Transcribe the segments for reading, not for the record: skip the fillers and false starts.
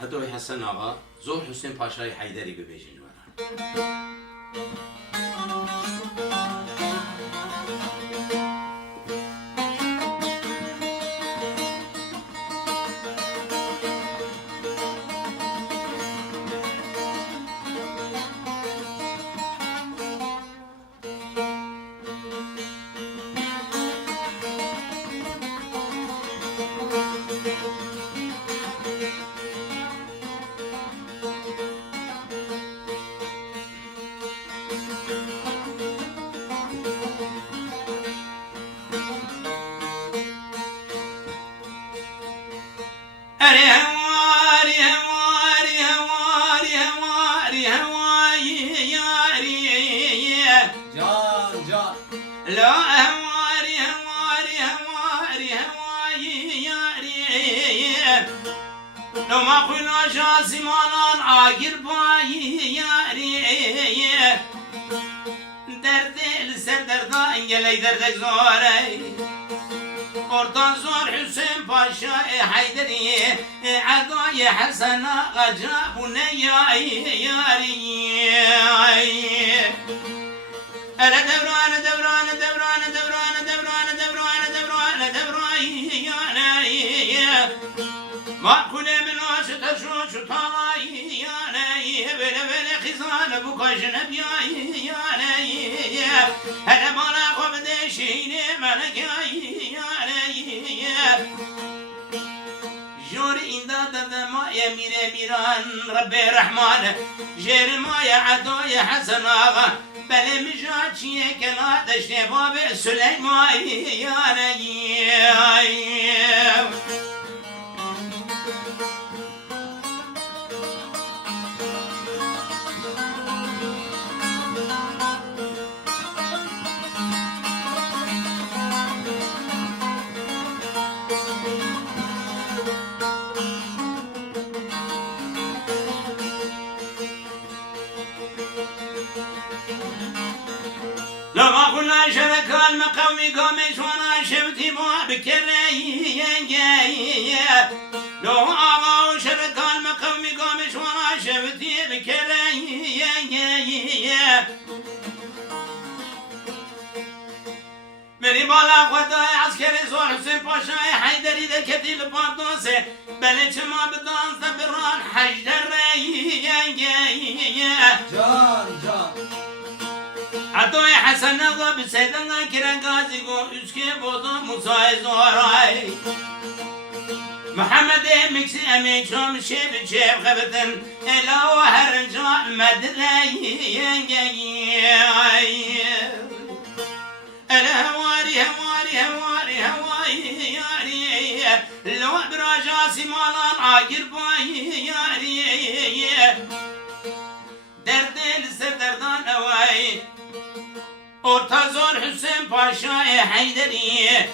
عدوی حسن آقا زور حسین پاشای حیدری ببیجین جوانان. لو ما قلنا جاسمان عاقر باي ياري درد لسر دردا انجلي دردك زوري قرطان زور حسين باشا حيدري عداي حسن غجابني ياري أنا دوران دوران دوران دوران دوران دوران دوران دوران يا ما كل من واسط شو طالعي يا ناي بلا بلا خزانة بكوشن بياي يا ناي أنا ما لاقو بدشيني مالك يا ناي جور إنداد ما يمير ميران ربي رحمن جير ما يا عدو يا حسن آغا بل مجاتشي كلا دشتي باب سليمان يا ناي لما قلنا شرك المقومي قومي وانا شفتي ما بكري لو آغا شرك المقومي قومي وانا شفتي بكري مني بالا خدای عسكري زور حسين پاشای حیدری دکتی لپاردوسه بله چما بدانس بران حجر جان جان عدوی حسن آقا به سیدنا کرن گازی گو اسکه بوزو موسای زوراي محمد مكسي امين شوم شيب شيب خبتن الا وهرجان مدلي الهواري هواري هواري هواري ياري لو براجا سمالان عاقر باي ياري درد لسر دردان اواي orta zor Hüseyin Paşa Hayderi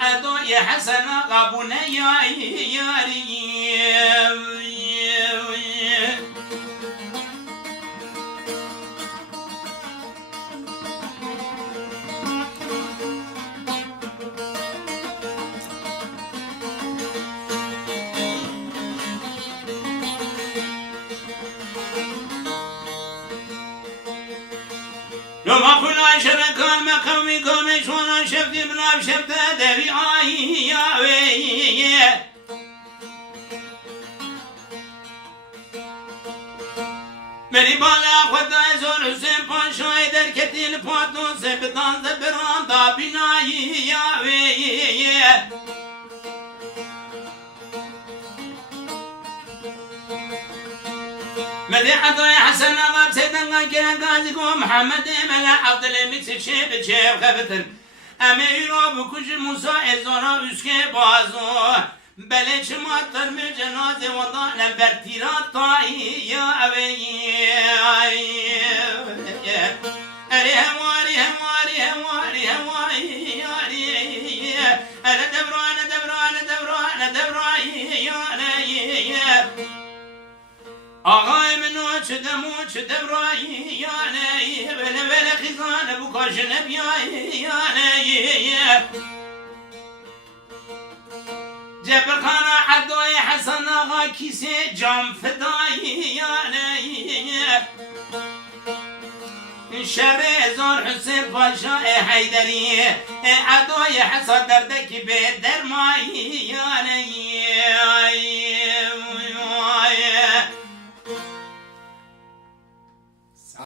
Adoy Hasan Qabune yari لما قلنا شرك المقومي قومي شوانا شفتي بلاب شفته دبي يا وي مني بالا خدای زور حسین پاشای در کتیل پاتون سبتان زبران دا بینایی یا وی مدي عطاي حسن أغاب سيدنا كان قازيكو محمد ملا عبد المكس شيب شيب خفتن أميرو بكوش موسى إزورا اسكي بازو بلش ماتر من جنازي وضعنا برتيرات طاي يا أبي أري همواري همواري همواري همواري ياري أنا دبران دبران دبران دبران يا آقای منو چه دبرایی یانه بله خیزانه بکاشنه بیایی یانه جبرخانه عدوی حسن آقا کیسه جام فدایی شر زور حسین پاشا حیدری عدوی حسن دردکی به درمایی